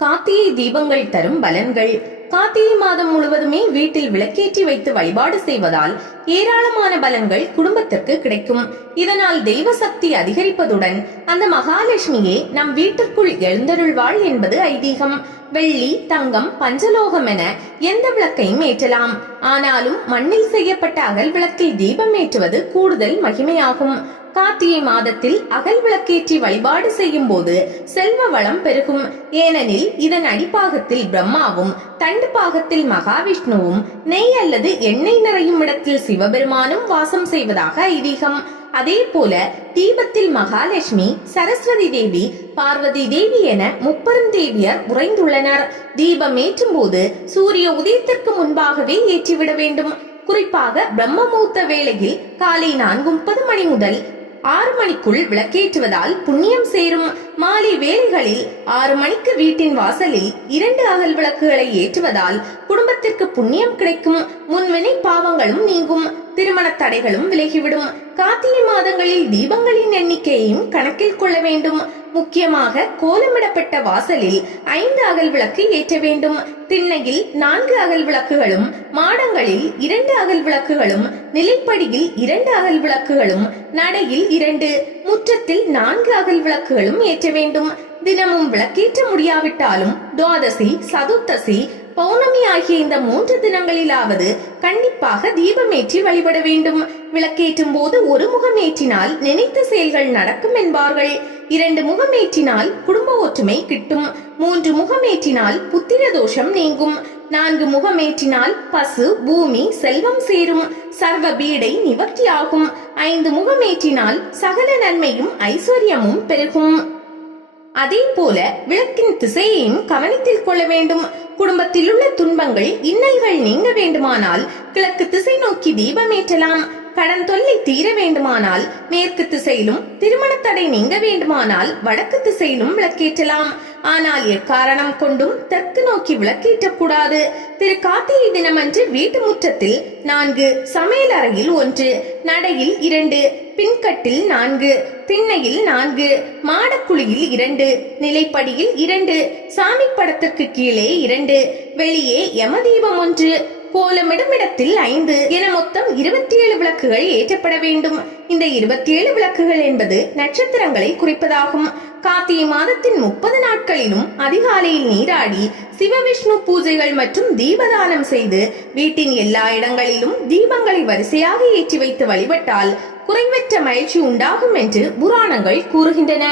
கார்த்திகை தீபங்கள் தரும் பலன்கள். கார்த்திகை மாதம் முழுவதுமே வீட்டில் விளக்கேற்றி வைத்து வழிபாடு செய்வதால் ஏராளமான பலன்கள் குடும்பத்திற்கு கிடைக்கும். இதனால் தெய்வ சக்தி அதிகரிப்பதுடன் அந்த மகாலட்சுமியே நம் வீட்டிற்குள் எழுந்தருள்வாள் என்பது ஐதீகம். வெள்ளி, தங்கம், பஞ்சலோகம் என எந்த விளக்கையும் ஏற்றலாம். ஆனாலும் மண்ணில் செய்யப்பட்ட அகல் விளக்கில் தீபம் ஏற்றுவது கூடுதல் மகிமையாகும். கார்த்திகை மாதத்தில் அகல் விளக்கேற்றி வழிபாடு செய்யும் போது செல்வ வளம் பெருகும். ஏனெனில் இதன் அடிப்பாகத்தில் பிரம்மாவும் தண்டு பாகத்தில் மகாவிஷ்ணுவும் நெய் அல்லது எண்ணெய் நிறையும் இடத்தில் சிவபெருமானும் வாசம் செய்வதாக ஐதீகம். அதே போல தீபத்தில் மகாலட்சுமி, சரஸ்வதி தேவி, பார்வதி தேவி என முப்பெரும் தேவியர் உறைந்துள்ளனர். தீபம் ஏற்றும் போது சூரிய உதயத்திற்கு முன்பாகவே ஏற்றிவிட வேண்டும். குறிப்பாக பிரம்ம முகூர்த்த வேளையில் காலை 4:30 மணி முதல் 6 மணிக்குள் விளக்கேற்றுவதால் புண்ணியம் சேரும். மாலை வேளைகளில் 6 மணிக்கு வீட்டின் வாசலில் 2 அகல் விளக்குகளை ஏற்றுவதால் குடும்பத்திற்கு புண்ணியம் கிடைக்கும். முன்வினை பாவங்களும் நீங்கும், திருமண தடைகளும் விலகிவிடும். கார்த்திகை மாதங்களில் தீபங்களின் எண்ணிக்கையையும் கணக்கில் கொள்ள வேண்டும். முக்கியமாக கோலமிடப்பட்ட வாசலில் 5 அகல் விளக்கு ஏற்ற வேண்டும். திண்ணையில் 4 அகல் விளக்குகளும், மாடங்களில் 2 அகல் விளக்குகளும், நிலைப்படியில் 2 அகல் விளக்குகளும், நடையில் 2, முற்றத்தில் 4 அகல் விளக்குகளும் ஏற்ற வேண்டும். தினமும் விளக்கேற்ற முடியாவிட்டாலும் துவாதசி, சதுர்த்தசி, பௌர்ணமி ஆகிய இந்த 3 தினங்களிலாவது கண்டிப்பாக தீபமேற்றி வழிபட வேண்டும். விளக்கேற்றும் போது ஒரு முகம் ஏற்றினால் நினைத்த செயல்கள் நடக்கும் என்பார்கள். 2 முகம் ஏற்றினால் குடும்ப ஒற்றுமை கிட்டும். 3 முகம் ஏற்றினால் புத்திர தோஷம் நீங்கும். 4 முகம் ஏற்றினால் பசு, பூமி, செல்வம் சேரும். சர்வ பீடை நிவர்த்தியாகும். 5 முகம் ஏற்றினால் சகல நன்மையும் ஐஸ்வர்யமும் பெருகும். அதே போல விளக்கின் திசையையும் கவனத்தில் கொள்ள வேண்டும். குடும்பத்தில் உள்ள துன்பங்கள், இன்னல்கள் நீங்க வேண்டுமானால் கிழக்கு திசை நோக்கி தீபம் ஏற்றலாம். கடன் தொல்லை தீர வேண்டுமானால் மேற்கு திசையிலும், திருமண தடை நீங்க வேண்டுமானால் வடக்கு திசையிலும் விளக்கேற்றலாம். ஆனால் எக்காரணம் கொண்டும் தெற்கு நோக்கி விளக்கேற்றக்கூடாது. திரு கார்த்திகை தினமன்று வீட்டு முற்றத்தில் 4, சமையல் அறையில் 1, நடையில் 2, பின்கட்டில் 4, திண்ணையில் 4, மாடக்குழியில் 2, நிலைப்படியில் 2, சாமி படத்திற்கு கீழே 2, வெளியே யமதீபம் 1, கோலமிடும் இடத்தில் 5 என மொத்தம் 27 விளக்குகள் ஏற்றப்பட வேண்டும். இந்த 27 விளக்குகள் என்பது நட்சத்திரங்களை குறிப்பதாகும். கார்த்திகை மாதத்தின் 30 நாட்களிலும் அதிகாலையில் நீராடி சிவவிஷ்ணு பூஜைகள் மற்றும் தீபதானம் செய்து வீட்டின் எல்லா இடங்களிலும் தீபங்களை வரிசையாக ஏற்றி வைத்து வழிபட்டால் குறைவற்ற மகிழ்ச்சி உண்டாகும் என்று புராணங்கள் கூறுகின்றன.